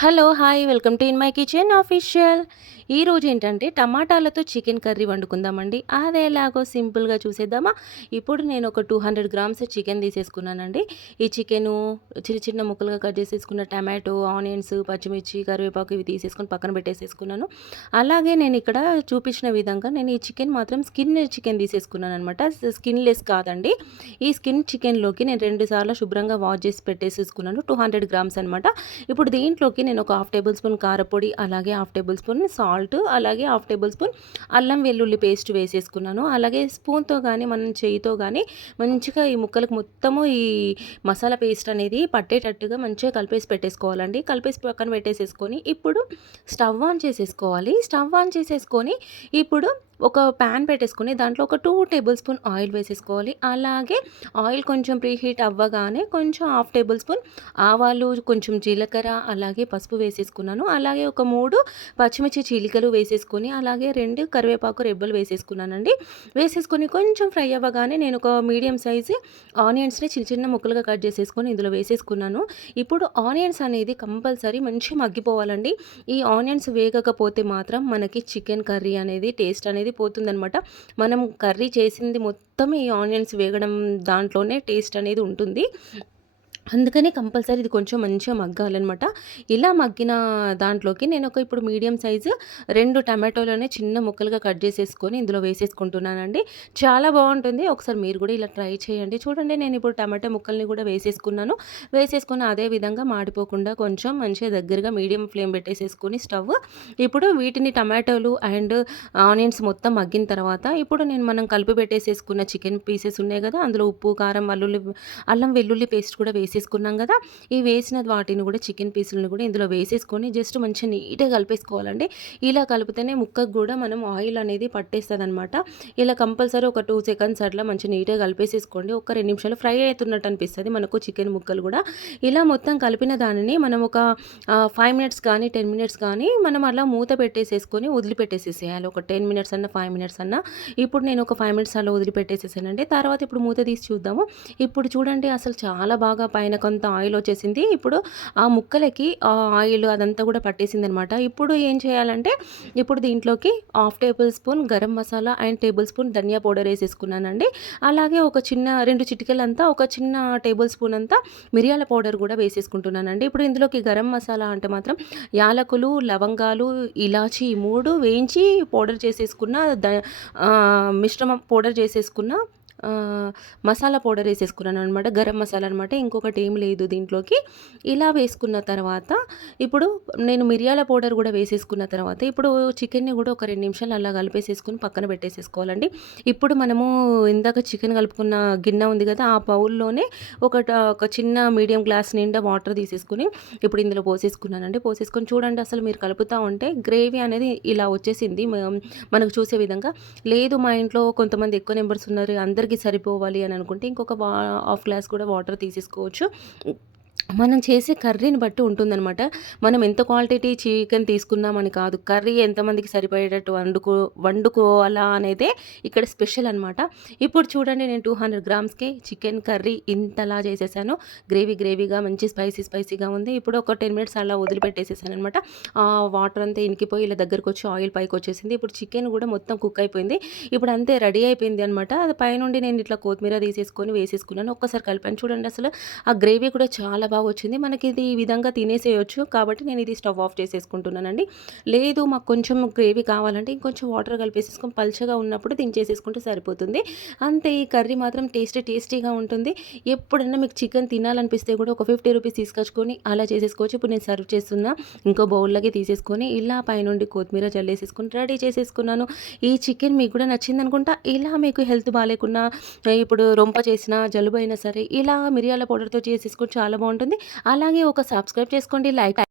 Hello hi welcome to in my kitchen official. ఈరోజు ఏంటంటే టమాటాలతో chicken curry వండుకుందామండి. అది ఎలాగో సింపుల్గా చూసేద్దామా? ఇప్పుడు నేను ఒక టూ హండ్రెడ్ గ్రామ్స్ చికెన్ తీసేసుకున్నానండి. ఈ చికెను చిన్న చిన్న ముక్కలుగా కట్ చేసేసుకున్న టమాటో ఆనియన్స్ పచ్చిమిర్చి కరివేపాకు ఇవి తీసేసుకొని పక్కన పెట్టేసేసుకున్నాను. అలాగే నేను ఇక్కడ చూపించిన విధంగా నేను ఈ చికెన్ మాత్రం స్కిన్ చికెన్ తీసేసుకున్నాను అనమాట స్కిన్ లెస్ కాదండి. ఈ స్కిన్ చికెన్లోకి నేను రెండు సార్లు శుభ్రంగా వాష్ చేసి పెట్టేసేసుకున్నాను. టూ హండ్రెడ్ గ్రామ్స్ అనమాట ఇప్పుడు దీంట్లోకి నేను ఒక హాఫ్ టేబుల్ స్పూన్ కారపొడి అలాగే హాఫ్ టేబుల్ స్పూన్ సాల్ట్ అలాగే హాఫ్ టేబుల్ స్పూన్ అల్లం వెల్లుల్లి పేస్ట్ వేసేసుకున్నాను. అలాగే స్పూన్తో కానీ మనం చేయితో కానీ మంచిగా ఈ ముక్కలకు మొత్తము ఈ మసాలా పేస్ట్ అనేది పట్టేటట్టుగా మంచిగా కలిపేసి పెట్టేసుకోవాలండి. కలిపేసి పక్కన పెట్టేసేసుకొని ఇప్పుడు స్టవ్ ఆన్ చేసేసుకోవాలి. స్టవ్ ఆన్ చేసేసుకొని ఇప్పుడు ఒక ప్యాన్ పెట్టేసుకొని దాంట్లో ఒక టూ టేబుల్ స్పూన్ ఆయిల్ వేసేసుకోవాలి. అలాగే ఆయిల్ కొంచెం ప్రీహీట్ అవ్వగానే కొంచెం హాఫ్ టేబుల్ స్పూన్ ఆవాలు కొంచెం జీలకర్ర అలాగే పసుపు వేసేసుకున్నాను. అలాగే ఒక మూడు పచ్చిమిర్చి చీలికలు వేసేసుకొని అలాగే రెండు కరివేపాకు రెబ్బలు వేసేసుకున్నానండి. వేసేసుకొని కొంచెం ఫ్రై అవ్వగానే నేను ఒక మీడియం సైజు ఆనియన్స్ని చిన్న చిన్న ముక్కలుగా కట్ చేసేసుకొని ఇందులో వేసేసుకున్నాను. ఇప్పుడు ఆనియన్స్ అనేది కంపల్సరీ మంచిగా మగ్గిపోవాలండి. ఈ ఆనియన్స్ వేగకపోతే మాత్రం మనకి చికెన్ కర్రీ అనేది టేస్ట్ అనేది పోతుందనమాట మనం కర్రీ చేసింది మొత్తం ఈ ఆనియన్స్ వేగడం దాంట్లోనే టేస్ట్ అనేది ఉంటుంది. అందుకనే కంపల్సరీ ఇది కొంచెం మంచిగా మగ్గాలన్నమాట. ఇలా మగ్గిన దాంట్లోకి నేను ఒక ఇప్పుడు మీడియం సైజు రెండు టమాటోలనే చిన్న ముక్కలుగా కట్ చేసేసుకొని ఇందులో వేసేసుకుంటున్నానండి. చాలా బాగుంటుంది. ఒకసారి మీరు కూడా ఇలా ట్రై చేయండి. చూడండి నేను ఇప్పుడు టమాటో ముక్కల్ని కూడా వేసేసుకున్నాను. వేసేసుకున్న అదే విధంగా మాడిపోకుండా కొంచెం మంచిగా దగ్గరగా మీడియం ఫ్లేమ్ పెట్టేసేసుకొని స్టవ్. ఇప్పుడు వీటిని టమాటోలు అండ్ ఆనియన్స్ మొత్తం మగ్గిన తర్వాత ఇప్పుడు నేను మనం కలిపి పెట్టేసేసుకున్న చికెన్ పీసెస్ ఉన్నాయి కదా అందులో ఉప్పు కారం వెల్లుల్లి అల్లం వెల్లుల్లి పేస్ట్ కూడా వేసి వేసేసుకున్నాం కదా ఈ వేసిన వాటిని కూడా చికెన్ పీసులను కూడా ఇందులో వేసేసుకొని జస్ట్ మంచిగా నీట్గా కలిపేసుకోవాలండి. ఇలా కలిపితేనే ముక్కకు కూడా మనం ఆయిల్ అనేది పట్టేస్తుంది అనమాట ఇలా కంపల్సరీ ఒక టూ సెకండ్స్ అట్లా మంచిగా నీట్గా కలిపేసేసుకోండి. ఒక రెండు నిమిషాలు ఫ్రై అవుతున్నట్టు అనిపిస్తుంది మనకు చికెన్ ముక్కలు కూడా. ఇలా మొత్తం కలిపిన దానిని మనం ఒక ఫైవ్ మినిట్స్ కానీ టెన్ మినిట్స్ కానీ మనం అలా మూత పెట్టేసేసుకొని వదిలిపెట్టేసేసేయాలి. ఒక టెన్ మినిట్స్ అన్న ఫైవ్ మినిట్స్ అన్న. ఇప్పుడు నేను ఒక ఫైవ్ మినిట్స్ అలా వదిలిపెట్టేసేసానండి. తర్వాత ఇప్పుడు మూత తీసి చూద్దాము. ఇప్పుడు చూడండి అసలు చాలా బాగా పైన పైన కొంత ఆయిల్ వచ్చేసింది. ఇప్పుడు ఆ ముక్కలకి ఆ ఆయిల్ అదంతా కూడా పట్టేసింది అనమాట ఇప్పుడు ఏం చేయాలంటే ఇప్పుడు దీంట్లోకి half tablespoon garam masala and tablespoon dhania powder వేసేసుకున్నానండి. అలాగే ఒక చిన్న రెండు చిటికలంతా ఒక చిన్న టేబుల్ స్పూన్ అంతా మిరియాల పౌడర్ కూడా వేసేసుకుంటున్నానండి. ఇప్పుడు ఇందులోకి గరం మసాలా అంటే మాత్రం యాలకులు లవంగాలు ఇలాచి మూడు వేయించి పౌడర్ చేసేసుకున్న ద మిశ్రమం పౌడర్ చేసేసుకున్న మసాలా పౌడర్ వేసేసుకున్నాను అనమాట గరం మసాలా అనమాట ఇంకొకటి ఏం లేదు దీంట్లోకి. ఇలా వేసుకున్న తర్వాత ఇప్పుడు నేను మిరియాల పౌడర్ కూడా వేసేసుకున్న తర్వాత ఇప్పుడు చికెన్ని కూడా ఒక రెండు నిమిషాలు అలా కలిపేసేసుకుని పక్కన పెట్టేసేసుకోవాలండి. ఇప్పుడు మనము ఇందాక చికెన్ కలుపుకున్న గిన్నె ఉంది కదా ఆ బౌల్లోనే ఒక ఒక చిన్న మీడియం గ్లాస్ నిండా వాటర్ తీసేసుకుని ఇప్పుడు ఇందులో పోసేసుకున్నానండి. పోసేసుకొని చూడండి అసలు మీరు కలుపుతూ ఉంటే గ్రేవీ అనేది ఇలా వచ్చేసింది. మనకు చూసే విధంగా. లేదు మా ఇంట్లో కొంతమంది ఎక్కువ నెంబర్స్ ఉన్నారు అందరికీ సరిపోవాలి అని అనుకుంటే ఇంకొక వా హాఫ్ గ్లాస్ కూడా వాటర్ తీసేసుకోవచ్చు. మనం చేసే కర్రీని బట్టి ఉంటుందన్నమాట. మనం ఎంత క్వాలిటీ చికెన్ తీసుకుందామని కాదు కర్రీ ఎంతమందికి సరిపోయేటట్టు వండుకో వండుకోవాలా అనేది ఇక్కడ స్పెషల్ అనమాట ఇప్పుడు చూడండి నేను టూ హండ్రెడ్ గ్రామ్స్కి చికెన్ కర్రీ ఇంతలా చేసేసాను. గ్రేవీ గ్రేవీగా మంచి స్పైసీ స్పైసీగా ఉంది. ఇప్పుడు ఒక టెన్ మినిట్స్ అలా వదిలిపెట్టేసేసాను అనమాట వాటర్ అంతా ఇనికిపోయి ఇలా దగ్గరకు వచ్చి ఆయిల్ పైకి వచ్చేసింది. ఇప్పుడు చికెన్ కూడా మొత్తం కుక్ అయిపోయింది. ఇప్పుడు అంతే రెడీ అయిపోయింది అనమాట అది పైనుండి నేను ఇట్లా కొత్తిమీర తీసేసుకొని వేసేసుకున్నాను. ఒక్కసారి కలిపాను. చూడండి అసలు ఆ గ్రేవీ కూడా చాలా బాగా వచ్చింది. మనకి ఇది ఈ విధంగా తినేసేయచ్చు. కాబట్టి నేను ఇది స్టవ్ ఆఫ్ చేసేసుకుంటున్నానండి. లేదు మాకు కొంచెం గ్రేవీ కావాలంటే ఇంకొంచెం వాటర్ కలిపేసేసుకొని పల్చగా ఉన్నప్పుడు దించేసేసుకుంటే సరిపోతుంది. అంతే ఈ కర్రీ మాత్రం టేస్టీ టేస్టీగా ఉంటుంది. ఎప్పుడైనా మీకు చికెన్ తినాలనిపిస్తే కూడా ఒక ఫిఫ్టీ రూపీస్ తీసుకొచ్చుకొని అలా చేసేసుకోవచ్చు. ఇప్పుడు నేను సర్వ్ చేస్తున్నా ఇంకో బౌల్లోకి తీసేసుకొని ఇలా పైనుండి కొత్తిమీర చల్లేసేసుకొని రెడీ చేసేసుకున్నాను. ఈ చికెన్ మీకు కూడా నచ్చింది అనుకుంటా ఇలా మీకు హెల్త్ బాగాలేకున్నా ఇప్పుడు రొంప చేసిన జలుబు అయినా సరే ఇలా మిరియాల పౌడర్తో చేసేసుకొని చాలా బాగుంటుంది. ఉంటుంది అలాగే ఒక సబ్స్క్రైబ్ చేసుకోండి లైక్